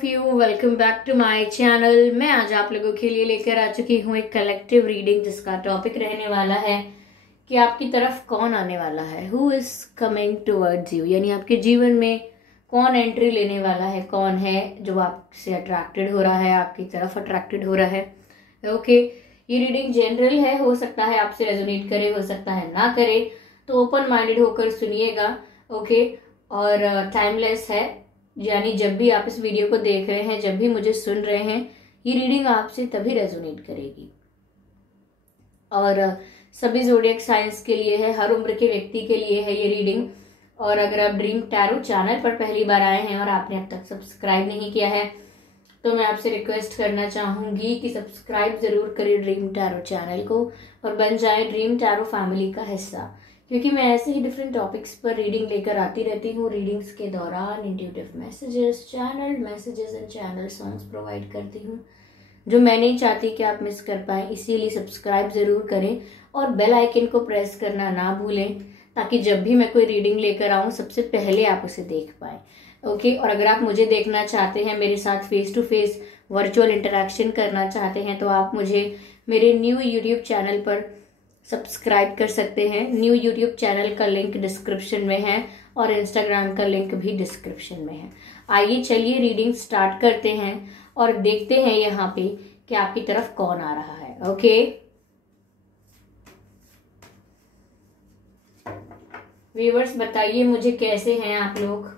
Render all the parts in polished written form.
Of you, welcome back to my channel. मैं आज आप लोगों के लिए लेकर आ चुकी हूँ एक कलेक्टिव रीडिंग जिसका टॉपिक रहने वाला है कि आपकी तरफ कौन आने वाला है, who is coming towards you, यानी आपके जीवन में कौन एंट्री लेने वाला है, कौन है जो आपसे अट्रैक्टेड हो रहा है, आपकी तरफ अट्रैक्टेड हो रहा है। ओके, ये रीडिंग जनरल है, हो सकता है आपसे रेजोनेट करे, हो सकता है ना करे, तो ओपन माइंडेड होकर सुनिएगा। ओके, और टाइमलेस है, यानी जब भी आप इस वीडियो को देख रहे हैं, जब भी मुझे सुन रहे हैं, ये रीडिंग आपसे तभी रेजोनेट करेगी। और सभी ज़ोडिएक साइंस के लिए है, हर उम्र के व्यक्ति के लिए है ये रीडिंग। और अगर आप ड्रीम टैरो चैनल पर पहली बार आए हैं और आपने अब तक सब्सक्राइब नहीं किया है तो मैं आपसे रिक्वेस्ट करना चाहूंगी कि सब्सक्राइब जरूर करें ड्रीम टैरो चैनल को और बन जाए ड्रीम टैरो फैमिली का हिस्सा, क्योंकि मैं ऐसे ही डिफरेंट टॉपिक्स पर रीडिंग लेकर आती रहती हूँ। रीडिंग्स के दौरान intuitive messages, channel messages and channel songs provide करती हूँ जो मैं नहीं चाहती कि आप मिस कर पाएं। इसीलिए सब्सक्राइब जरूर करें और बेल आइकन को प्रेस करना ना भूलें, ताकि जब भी मैं कोई रीडिंग लेकर आऊँ सबसे पहले आप उसे देख पाएं। ओके, और अगर आप मुझे देखना चाहते हैं, मेरे साथ face to face virtual interaction करना चाहते हैं, तो आप मुझे मेरे न्यू यूट्यूब चैनल पर सब्सक्राइब कर सकते हैं। न्यू यूट्यूब चैनल का लिंक डिस्क्रिप्शन में है और इंस्टाग्राम का लिंक भी डिस्क्रिप्शन में है। आइए चलिए रीडिंग स्टार्ट करते हैं और देखते हैं यहाँ पे कि आपकी तरफ कौन आ रहा है। ओके, व्यूअर्स बताइए मुझे कैसे हैं आप लोग।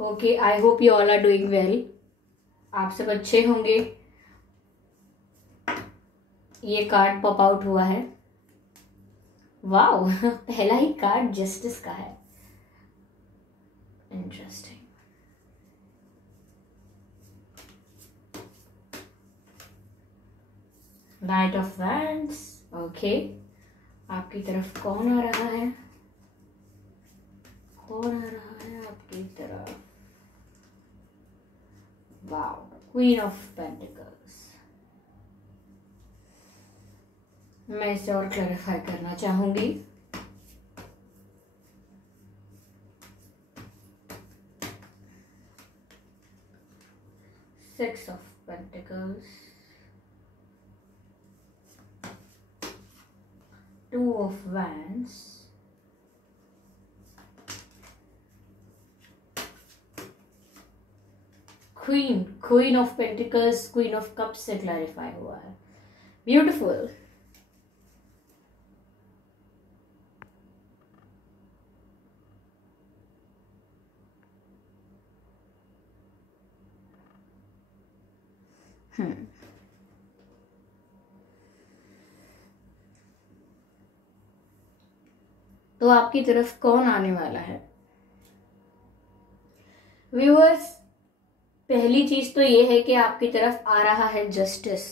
Okay, I hope you all are doing well. आप सब अच्छे होंगे। ये कार्ड पॉप आउट हुआ है, वाओ पहला ही कार्ड जस्टिस का है, interesting. Night of wands. Okay, आपकी तरफ कौन आ रहा है, कौन आ रहा है आपकी तरफ। Wow, queen of pentacles. मैं इसे और क्लैरिफाई करना चाहूंगी। Six of pentacles, two of wands, queen of pentacles, queen of cups से क्लैरिफाई हुआ है। ब्यूटिफुल। तो आपकी तरफ कौन आने वाला है व्यूअर्स। पहली चीज तो ये है कि आपकी तरफ आ रहा है जस्टिस।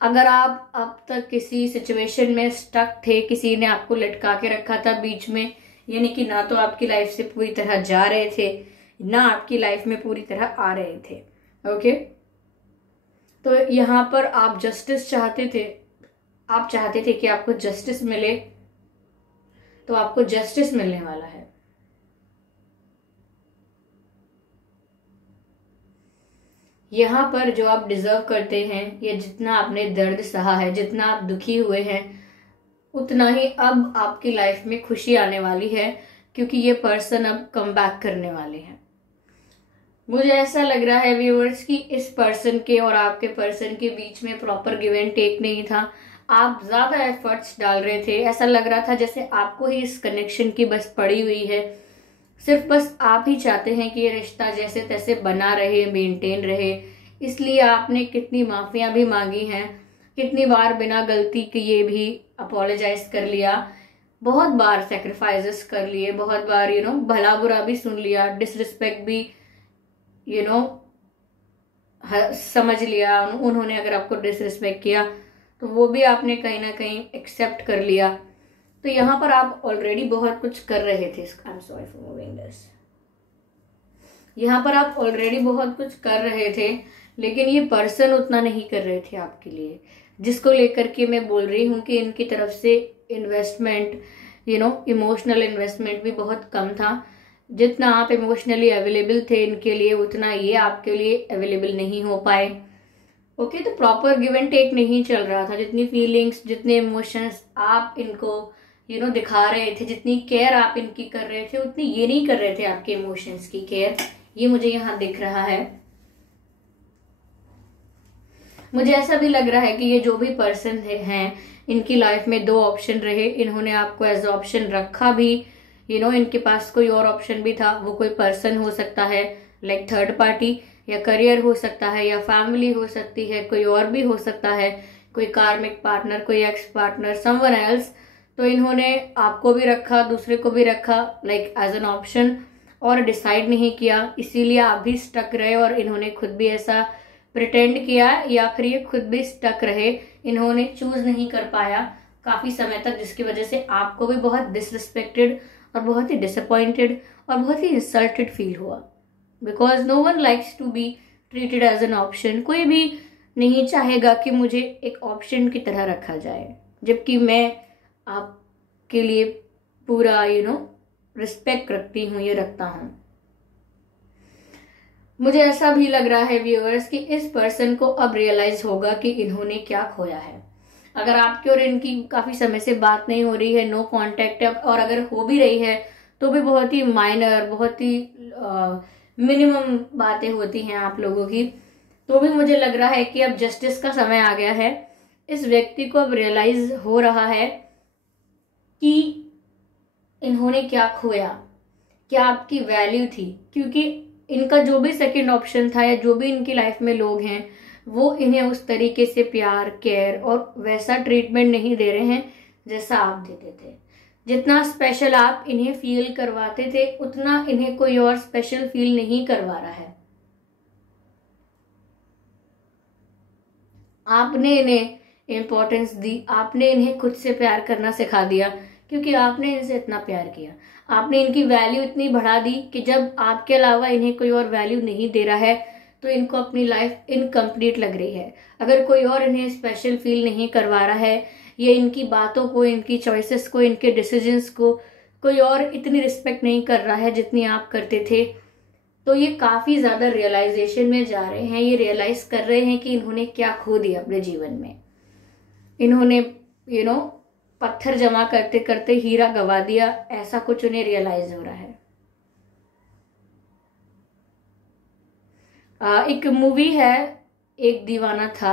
अगर आप अब तक किसी सिचुएशन में स्टक थे, किसी ने आपको लटका के रखा था बीच में, यानी कि ना तो आपकी लाइफ से पूरी तरह जा रहे थे ना आपकी लाइफ में पूरी तरह आ रहे थे। ओके, तो यहाँ पर आप जस्टिस चाहते थे, आप चाहते थे कि आपको जस्टिस मिले, तो आपको जस्टिस मिलने वाला है। यहाँ पर जो आप डिजर्व करते हैं, या जितना आपने दर्द सहा है, जितना आप दुखी हुए हैं, उतना ही अब आपकी लाइफ में खुशी आने वाली है, क्योंकि ये पर्सन अब कम बैक करने वाले हैं। मुझे ऐसा लग रहा है व्यूअर्स कि इस पर्सन के और आपके पर्सन के बीच में प्रॉपर गिव एंड टेक नहीं था। आप ज्यादा एफर्ट्स डाल रहे थे, ऐसा लग रहा था जैसे आपको ही इस कनेक्शन की बस पड़ी हुई है। सिर्फ बस आप ही चाहते हैं कि ये रिश्ता जैसे तैसे बना रहे, मेंटेन रहे। इसलिए आपने कितनी माफियां भी मांगी हैं, कितनी बार बिना गलती किए भी अपोलोजाइज कर लिया, बहुत बार सेक्रीफाइसेस कर लिए, बहुत बार भला बुरा भी सुन लिया, डिसरिस्पेक्ट भी समझ लिया। उन्होंने अगर आपको डिसरिस्पेक्ट किया तो वो भी आपने कहीं ना कहीं एक्सेप्ट कर लिया। तो यहाँ पर आप ऑलरेडी बहुत कुछ कर रहे थे। I am sorry for moving this. यहाँ पर आप ऑलरेडी बहुत कुछ कर रहे थे, लेकिन ये पर्सन उतना नहीं कर रहे थे आपके लिए, जिसको लेकर के मैं बोल रही हूँ कि इनकी तरफ से इन्वेस्टमेंट, इमोशनल इन्वेस्टमेंट भी बहुत कम था। जितना आप इमोशनली अवेलेबल थे इनके लिए, उतना ये आपके लिए अवेलेबल नहीं हो पाए। ओके, तो प्रॉपर गिव एंड टेक नहीं चल रहा था। जितनी फीलिंग्स, जितने इमोशंस आप इनको दिखा रहे थे, जितनी केयर आप इनकी कर रहे थे, उतनी ये नहीं कर रहे थे आपके इमोशंस की केयर। ये मुझे यहाँ दिख रहा है। मुझे ऐसा भी लग रहा है कि ये जो भी पर्सन हैं इनकी लाइफ में दो ऑप्शन रहे, इन्होंने आपको एज ऑप्शन रखा भी। इनके पास कोई और ऑप्शन भी था। वो कोई पर्सन हो सकता है, लाइक थर्ड पार्टी, या करियर हो सकता है, या फैमिली हो सकती है, कोई और भी हो सकता है, कोई कार्मिक पार्टनर, कोई एक्स पार्टनर, समवन एल्स। तो इन्होंने आपको भी रखा, दूसरे को भी रखा, लाइक एज एन ऑप्शन, और डिसाइड नहीं किया। इसीलिए आप भी स्टक रहे और इन्होंने खुद भी ऐसा प्रिटेंड किया, या फिर ये खुद भी स्टक रहे। इन्होंने चूज नहीं कर पाया काफी समय तक, जिसकी वजह से आपको भी बहुत डिसरिस्पेक्टेड और बहुत ही डिसअपॉइंटेड और बहुत ही इंसल्टेड फील हुआ। Because no one likes to be treated as an option. कोई भी नहीं चाहेगा कि मुझे एक ऑप्शन की तरह रखा जाए, जबकि मैं आपके लिए पूरा रिस्पेक्ट रखती हूँ, ये रखता हूँ। मुझे ऐसा भी लग रहा है व्यूअर्स कि इस पर्सन को अब रियलाइज होगा कि इन्होंने क्या खोया है। अगर आपकी और इनकी काफी समय से बात नहीं हो रही है, नो कांटेक्ट है, और अगर हो भी रही है तो भी बहुत ही माइनर, बहुत ही मिनिमम बातें होती हैं आप लोगों की, तो भी मुझे लग रहा है कि अब जस्टिस का समय आ गया है। इस व्यक्ति को अब रियलाइज हो रहा है कि इन्होंने क्या खोया, क्या आपकी वैल्यू थी। क्योंकि इनका जो भी सेकंड ऑप्शन था, या जो भी इनकी लाइफ में लोग हैं, वो इन्हें उस तरीके से प्यार, केयर और वैसा ट्रीटमेंट नहीं दे रहे हैं जैसा आप देते थे। जितना स्पेशल आप इन्हें फील करवाते थे, उतना इन्हें कोई और स्पेशल फील नहीं करवा रहा है। आपने इन्हें इम्पोर्टेंस दी, आपने इन्हें खुद से प्यार करना सिखा दिया, क्योंकि आपने इनसे इतना प्यार किया। आपने इनकी वैल्यू इतनी बढ़ा दी कि जब आपके अलावा इन्हें कोई और वैल्यू नहीं दे रहा है, तो इनको अपनी लाइफ इनकम्प्लीट लग रही है। अगर कोई और इन्हें स्पेशल फील नहीं करवा रहा है, ये इनकी बातों को, इनकी चॉइसेस को, इनके डिसीजंस को कोई और इतनी रिस्पेक्ट नहीं कर रहा है जितनी आप करते थे, तो ये काफी ज्यादा रियलाइजेशन में जा रहे हैं। ये रियलाइज कर रहे हैं कि इन्होंने क्या खो दिया अपने जीवन में। इन्होंने पत्थर जमा करते करते हीरा गवा दिया, ऐसा कुछ उन्हें रियलाइज हो रहा है। एक मूवी है, एक दीवाना था,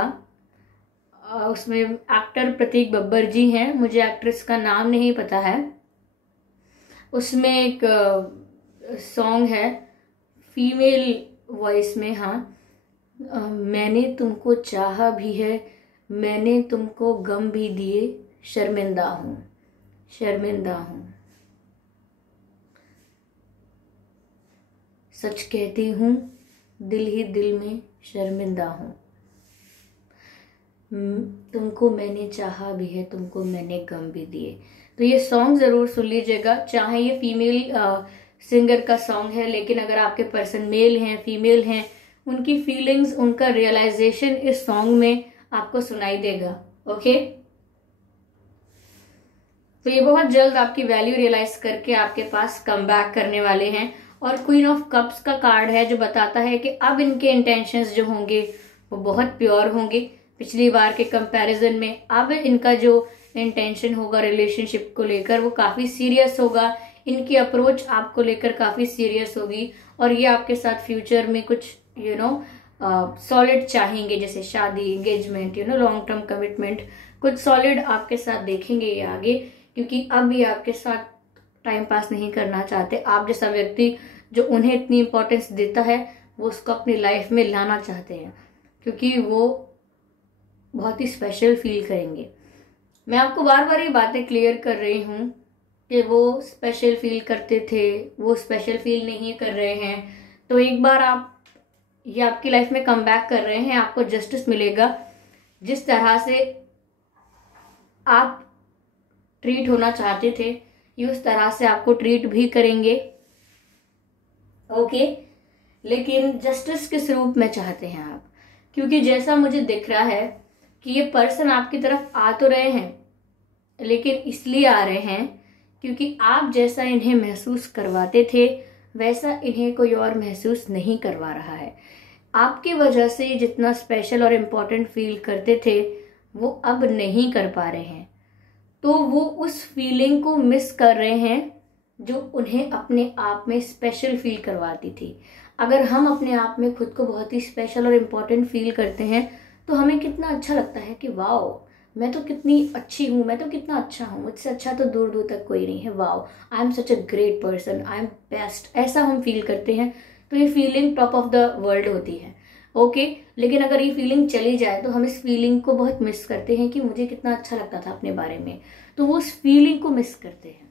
उसमें एक्टर प्रतीक बब्बर जी हैं, मुझे एक्ट्रेस का नाम नहीं पता है। उसमें एक सॉन्ग है फीमेल वॉइस में, हाँ, मैंने तुमको चाहा भी है, मैंने तुमको गम भी दिए, शर्मिंदा हूं, शर्मिंदा हूं, सच कहती हूं, दिल ही दिल में शर्मिंदा हूं, तुमको मैंने चाहा भी है, तुमको मैंने गम भी दिए। तो ये सॉन्ग जरूर सुन लीजिएगा। चाहे ये फीमेल सिंगर का सॉन्ग है, लेकिन अगर आपके पर्सन मेल हैं, फीमेल हैं, उनकी फीलिंग्स, उनका रियलाइजेशन इस सॉन्ग में आपको सुनाई देगा। ओके, तो ये बहुत जल्द आपकी वैल्यू रियलाइज करके आपके पास कम बैक करने वाले हैं। और क्वीन ऑफ कप्स का कार्ड है, जो बताता है कि अब इनके इंटेंशंस जो होंगे वो बहुत प्योर होंगे। पिछली बार के कंपैरिजन में अब इनका जो इंटेंशन होगा रिलेशनशिप को लेकर, वो काफी सीरियस होगा। इनकी अप्रोच आपको लेकर काफी सीरियस होगी, और ये आपके साथ फ्यूचर में कुछ सॉलिड चाहेंगे, जैसे शादी, एंगेजमेंट, लॉन्ग टर्म कमिटमेंट, कुछ सॉलिड आपके साथ देखेंगे ये आगे। क्योंकि अब ये आपके साथ टाइम पास नहीं करना चाहते। आप जैसा व्यक्ति जो उन्हें इतनी इंपॉर्टेंस देता है, वो उसको अपनी लाइफ में लाना चाहते हैं, क्योंकि वो बहुत ही स्पेशल फील करेंगे। मैं आपको बार बार ये बातें क्लियर कर रही हूँ कि वो स्पेशल फील करते थे, वो स्पेशल फील नहीं कर रहे हैं। तो एक बार आप ये आपकी लाइफ में कम बैक कर रहे हैं, आपको जस्टिस मिलेगा। जिस तरह से आप ट्रीट होना चाहते थे, ये उस तरह से आपको ट्रीट भी करेंगे। ओके, लेकिन जस्टिस किस रूप में चाहते हैं आप? क्योंकि जैसा मुझे दिख रहा है कि ये पर्सन आपकी तरफ आ तो रहे हैं, लेकिन इसलिए आ रहे हैं क्योंकि आप जैसा इन्हें महसूस करवाते थे वैसा इन्हें कोई और महसूस नहीं करवा रहा है। आपकी वजह से जितना स्पेशल और इम्पोर्टेंट फील करते थे वो अब नहीं कर पा रहे हैं, तो वो उस फीलिंग को मिस कर रहे हैं जो उन्हें अपने आप में स्पेशल फील करवाती थी। अगर हम अपने आप में खुद को बहुत ही स्पेशल और इम्पोर्टेंट फील करते हैं तो हमें कितना अच्छा लगता है कि वाओ, मैं तो कितनी अच्छी हूँ, मैं तो कितना अच्छा हूँ, मुझसे अच्छा तो दूर दूर तक कोई नहीं है, wow I am such a great person, I am best, ऐसा हम फील करते हैं। तो ये feeling top of the world होती है। ओके, लेकिन अगर ये फीलिंग चली जाए तो हम इस फीलिंग को बहुत मिस करते हैं कि मुझे कितना अच्छा लगता था अपने बारे में, तो वो उस फीलिंग को मिस करते हैं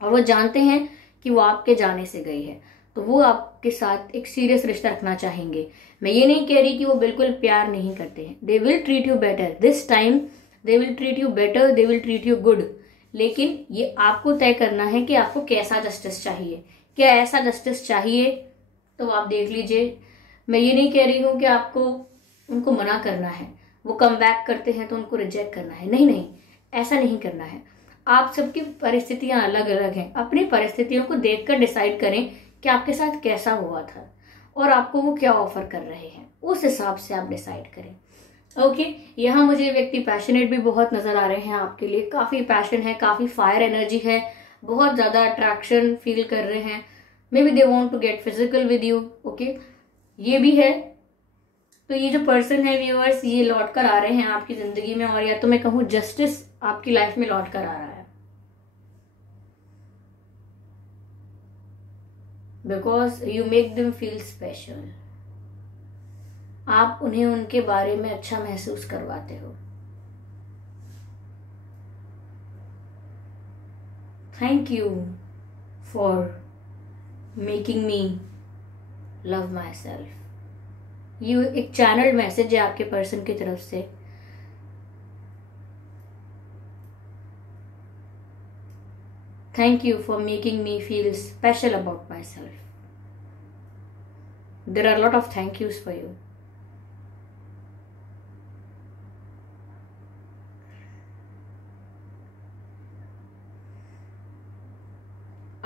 और वो जानते हैं कि वो आपके जाने से गई है, तो वो आपके साथ एक सीरियस रिश्ता रखना चाहेंगे। मैं ये नहीं कह रही कि वो बिल्कुल प्यार नहीं करते हैं, they will treat you better this time, they will treat you better, they will treat you good, लेकिन ये आपको तय करना है कि आपको कैसा जस्टिस चाहिए। क्या ऐसा जस्टिस चाहिए तो आप देख लीजिए। मैं ये नहीं कह रही हूँ कि आपको उनको मना करना है, वो कम बैक करते हैं तो उनको रिजेक्ट करना है, नहीं नहीं, ऐसा नहीं करना है। आप सबकी परिस्थितियां अलग अलग हैं, अपनी परिस्थितियों को देखकर डिसाइड करें कि आपके साथ कैसा हुआ था और आपको वो क्या ऑफर कर रहे हैं, उस हिसाब से आप डिसाइड करें। ओके, यहाँ मुझे व्यक्ति पैशनेट भी बहुत नजर आ रहे हैं आपके लिए, काफी पैशन है, काफी फायर एनर्जी है, बहुत ज्यादा अट्रैक्शन फील कर रहे हैं। Maybe they want to get physical with you. Okay, ये भी है। तो ये जो पर्सन है व्यूअर्स, ये लौट कर आ रहे हैं आपकी जिंदगी में, और या तो मैं कहूँ जस्टिस आपकी लाइफ में लौट कर आ रहा है, because you make them feel special. आप उन्हें उनके बारे में अच्छा महसूस करवाते हो। Thank you for making me love my self. ये एक चैनल मैसेज है आपके पर्सन की तरफ से। Thank you for making me feel special about myself. There are a lot of thank yous for you.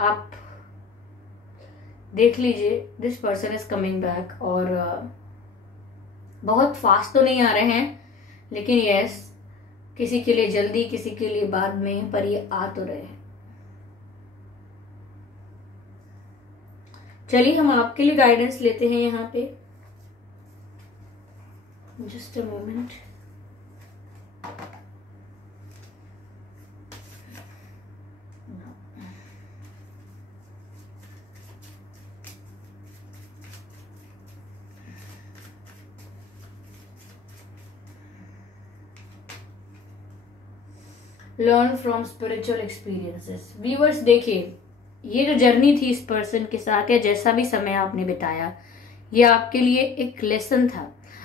आप देख लीजिए, this person is coming back, और बहुत फास्ट तो नहीं आ रहे हैं, लेकिन यस, किसी के लिए जल्दी, किसी के लिए बाद में, पर ये आ तो रहे हैं। चलिए हम आपके लिए गाइडेंस लेते हैं यहाँ पे। Just a moment. Learn from spiritual experiences. Viewers देखिए, ये जो जर्नी थी इस पर्सन के साथ, या जैसा भी समय आपने बिताया, ये आपके लिए एक लेसन था।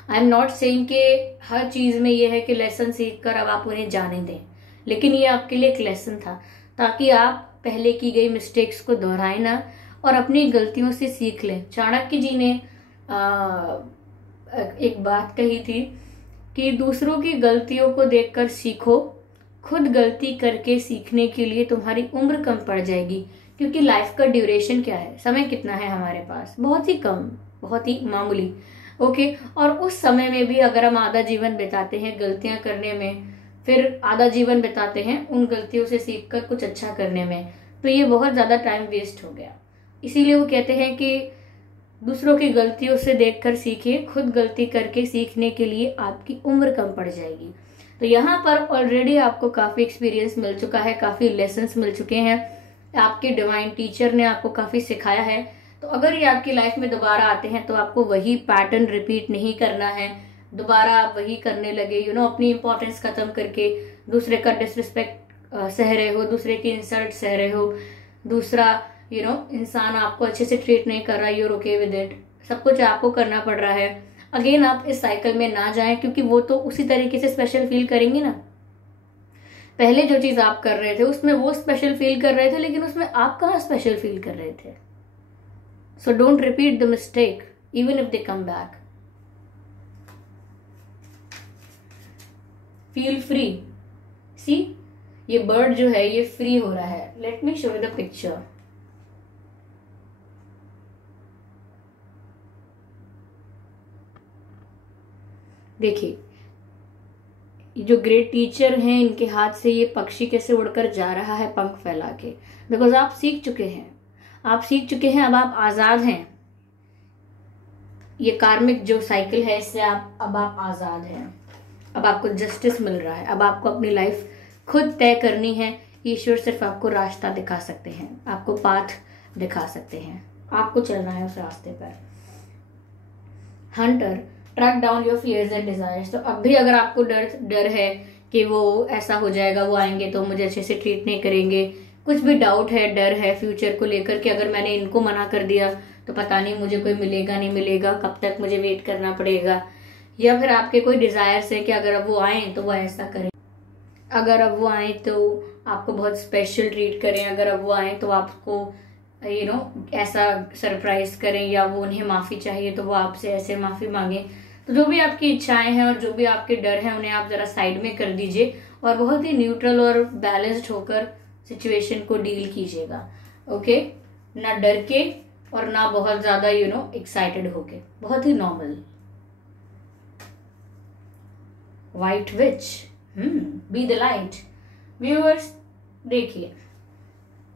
आई एम नॉट सेइंग कि हर चीज में ये है कि लेसन सीख कर अब आप उन्हें जाने दें, लेकिन ये आपके लिए एक लेसन था, ताकि आप पहले की गई मिस्टेक्स को दोहराएं ना और अपनी गलतियों से सीख लें। चाणक्य जी ने एक बात कही थी कि दूसरों की गलतियों को देखकर सीखो, खुद गलती करके सीखने के लिए तुम्हारी उम्र कम पड़ जाएगी। क्योंकि लाइफ का ड्यूरेशन क्या है, समय कितना है हमारे पास, बहुत ही कम, बहुत ही मामूली। ओके, और उस समय में भी अगर हम आधा जीवन बिताते हैं गलतियां करने में, फिर आधा जीवन बिताते हैं उन गलतियों से सीखकर कुछ अच्छा करने में, तो ये बहुत ज्यादा टाइम वेस्ट हो गया। इसीलिए वो कहते हैं कि दूसरों की गलतियों से देखकर सीखिए, खुद गलती करके सीखने के लिए आपकी उम्र कम पड़ जाएगी। तो यहाँ पर ऑलरेडी आपको काफी एक्सपीरियंस मिल चुका है, काफी लेसन्स मिल चुके हैं, आपके डिवाइन टीचर ने आपको काफी सिखाया है। तो अगर ये आपकी लाइफ में दोबारा आते हैं तो आपको वही पैटर्न रिपीट नहीं करना है, दोबारा आप वही करने लगे, अपनी इंपॉर्टेंस खत्म करके दूसरे का डिसरिस्पेक्ट सह रहे हो, दूसरे की इंसल्ट सह रहे हो, दूसरा इंसान आपको अच्छे से ट्रीट नहीं कर रहा, यूर ओके विद इट, सब कुछ आपको करना पड़ रहा है। अगेन आप इस साइकिल में ना जाएं, क्योंकि वो तो उसी तरीके से स्पेशल फील करेंगे ना। पहले जो चीज आप कर रहे थे उसमें वो स्पेशल फील कर रहे थे, लेकिन उसमें आप कहाँ स्पेशल फील कर रहे थे। So don't repeat the mistake even if they come back. Feel free. See, ये बर्ड जो है ये फ्री हो रहा है। Let me show you the picture. देखिए जो ग्रेट टीचर हैं, इनके हाथ से ये पक्षी कैसे उड़कर जा रहा है पंख फैला के, बिकॉज आप सीख चुके हैं, आप सीख चुके हैं, अब आप आजाद हैं। ये कार्मिक जो साइकिल है, इससे अब आप आजाद हैं। अब आपको जस्टिस मिल रहा है, अब आपको अपनी लाइफ खुद तय करनी है। ईश्वर सिर्फ आपको रास्ता दिखा सकते हैं, आपको पाथ दिखा सकते हैं, आपको चलना है उस रास्ते पर। Hunter, track down your fears and desires. तो अब भी अगर आपको डर है कि वो ऐसा हो जाएगा, वो आएंगे तो मुझे अच्छे से ट्रीट नहीं करेंगे, कुछ भी डाउट है, डर है फ्यूचर को लेकर कि अगर मैंने इनको मना कर दिया तो पता नहीं मुझे कोई मिलेगा नहीं मिलेगा, कब तक मुझे वेट करना पड़ेगा, या फिर आपके कोई डिजायर्स है कि अगर अब वो आए तो वो ऐसा करें, अगर अब वो आए तो आपको बहुत स्पेशल ट्रीट करें, अगर अब वो आए तो आपको ऐसा सरप्राइज करें, या वो उन्हें माफी चाहिए तो वो आपसे ऐसे माफी मांगे। तो जो भी आपकी इच्छाएं हैं और जो भी आपके डर हैं, उन्हें आप जरा साइड में कर दीजिए और बहुत ही न्यूट्रल और बैलेंस्ड होकर सिचुएशन को डील कीजिएगा। ओके, ना डर के और ना बहुत ज्यादा एक्साइटेड होके, बहुत ही normal. White witch, be the light. Viewers देखिए,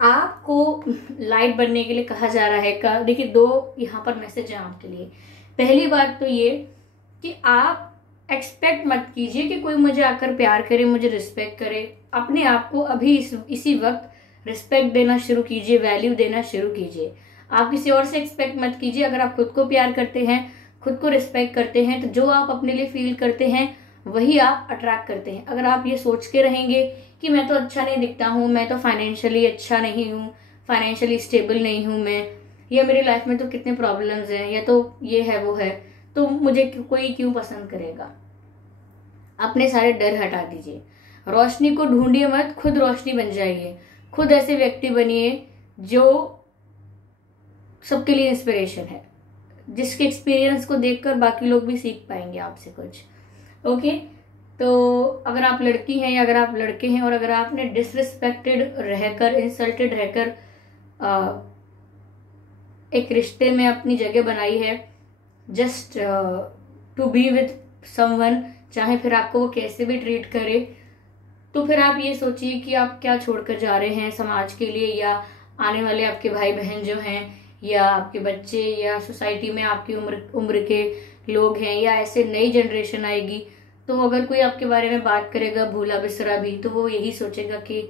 आपको लाइट बनने के लिए कहा जा रहा है देखिए 2 यहाँ पर मैसेज है आपके लिए। पहली बात तो ये कि आप एक्सपेक्ट मत कीजिए कि कोई मुझे आकर प्यार करे, मुझे रिस्पेक्ट करे। अपने आप को अभी इसी वक्त रिस्पेक्ट देना शुरू कीजिए, वैल्यू देना शुरू कीजिए। आप किसी और से एक्सपेक्ट मत कीजिए। अगर आप खुद को प्यार करते हैं, खुद को रिस्पेक्ट करते हैं, तो जो आप अपने लिए फील करते हैं वही आप अट्रैक्ट करते हैं। अगर आप ये सोच के रहेंगे कि मैं तो अच्छा नहीं दिखता हूँ, मैं तो फाइनेंशियली अच्छा नहीं हूँ, फाइनेंशियली स्टेबल नहीं हूँ मैं, या मेरी लाइफ में तो कितने प्रॉब्लम्स हैं, या तो ये है वो है, तो मुझे कोई क्यों पसंद करेगा। अपने सारे डर हटा दीजिए, रोशनी को ढूंढिए मत, खुद रोशनी बन जाइए। खुद ऐसे व्यक्ति बनिए जो सबके लिए इंस्पिरेशन है, जिसके एक्सपीरियंस को देखकर बाकी लोग भी सीख पाएंगे आपसे कुछ। ओके, तो अगर आप लड़की हैं या अगर आप लड़के हैं और अगर आपने डिसरिस्पेक्टेड रहकर, इंसल्टेड रहकर एक रिश्ते में अपनी जगह बनाई है just to be with someone, चाहे फिर आपको वो कैसे भी ट्रीट करे, तो फिर आप ये सोचिए कि आप क्या छोड़कर जा रहे हैं समाज के लिए, या आने वाले आपके भाई बहन जो हैं, या आपके बच्चे, या सोसाइटी में आपकी उम्र के लोग हैं, या ऐसे नई जनरेशन आएगी। तो अगर कोई आपके बारे में बात करेगा भूला बिसरा भी, तो वो यही सोचेगा कि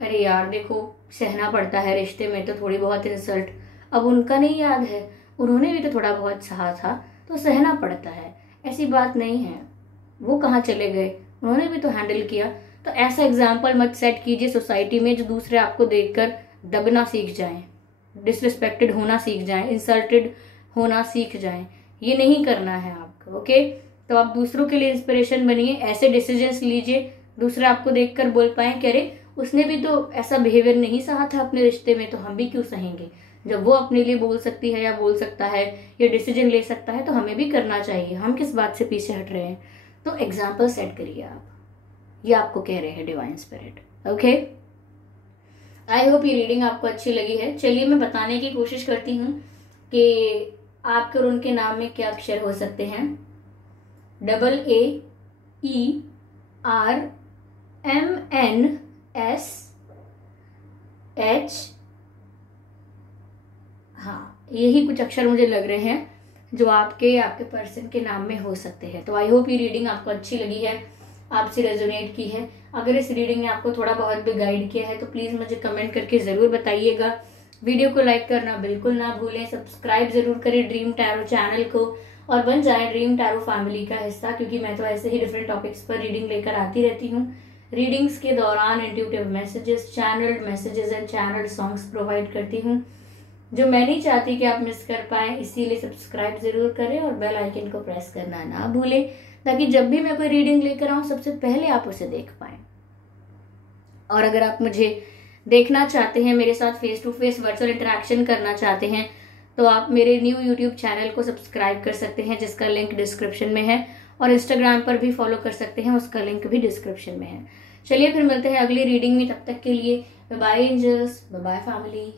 अरे यार देखो, सहना पड़ता है रिश्ते में तो थोड़ी बहुत इंसल्ट। अब उनका नहीं याद है, उन्होंने भी तो थोड़ा बहुत सहा था, तो सहना पड़ता है, ऐसी बात नहीं है। वो कहाँ चले गए, उन्होंने भी तो हैंडल किया। तो ऐसा एग्जाम्पल मत सेट कीजिए सोसाइटी में जो दूसरे आपको देखकर दबना सीख जाएं, डिसरिस्पेक्टेड होना सीख जाएं, इंसल्टेड होना सीख जाएं। ये नहीं करना है आपको। ओके, तो आप दूसरों के लिए इंस्पिरेशन बनिए, ऐसे डिसीजंस लीजिए दूसरे आपको देखकर बोल पाए कि अरे उसने भी तो ऐसा बिहेवियर नहीं सहा था अपने रिश्ते में, तो हम भी क्यों सहेंगे। जब वो अपने लिए बोल सकती है या बोल सकता है या डिसीजन ले सकता है, तो हमें भी करना चाहिए। हम किस बात से पीछे हट रहे हैं। तो एग्जाम्पल सेट करिए आप, ये आपको कह रहे हैं divine spirit. Okay, I hope ये रीडिंग आपको अच्छी लगी है। चलिए मैं बताने की कोशिश करती हूँ कि आपके और उनके नाम में क्या अक्षर हो सकते हैं। AAERMNSH, हाँ यही कुछ अक्षर मुझे लग रहे हैं जो आपके पर्सन के नाम में हो सकते हैं। तो आई होप ये रीडिंग आपको अच्छी लगी है, आपसे रेजोनेट की है। अगर इस रीडिंग ने आपको थोड़ा बहुत भी गाइड किया है तो प्लीज मुझे कमेंट करके जरूर बताइएगा। वीडियो को लाइक करना बिल्कुल ना भूलें, सब्सक्राइब जरूर करें ड्रीम टैरो चैनल को और बन जाए ड्रीम टैरो फैमिली का हिस्सा, क्योंकि मैं तो ऐसे ही डिफरेंट टॉपिक्स पर रीडिंग लेकर आती रहती हूँ। रीडिंग्स के दौरान intuitive messages, channelled messages and channelled songs provide करती हूँ जो मैं नहीं चाहती कि आप मिस कर पाए। इसीलिए सब्सक्राइब जरूर करें और बेल आइकन को प्रेस करना ना भूलें, ताकि जब भी मैं कोई रीडिंग लेकर आऊँ सबसे पहले आप उसे देख पाए। और अगर आप मुझे देखना चाहते हैं, मेरे साथ face to face virtual interaction करना चाहते हैं, तो आप मेरे न्यू यूट्यूब चैनल को सब्सक्राइब कर सकते हैं जिसका लिंक डिस्क्रिप्शन में है, और इंस्टाग्राम पर भी फॉलो कर सकते हैं, उसका लिंक भी डिस्क्रिप्शन में है। चलिए फिर मिलते हैं अगली रीडिंग में, तब तक के लिए bye bye angels, bye bye family.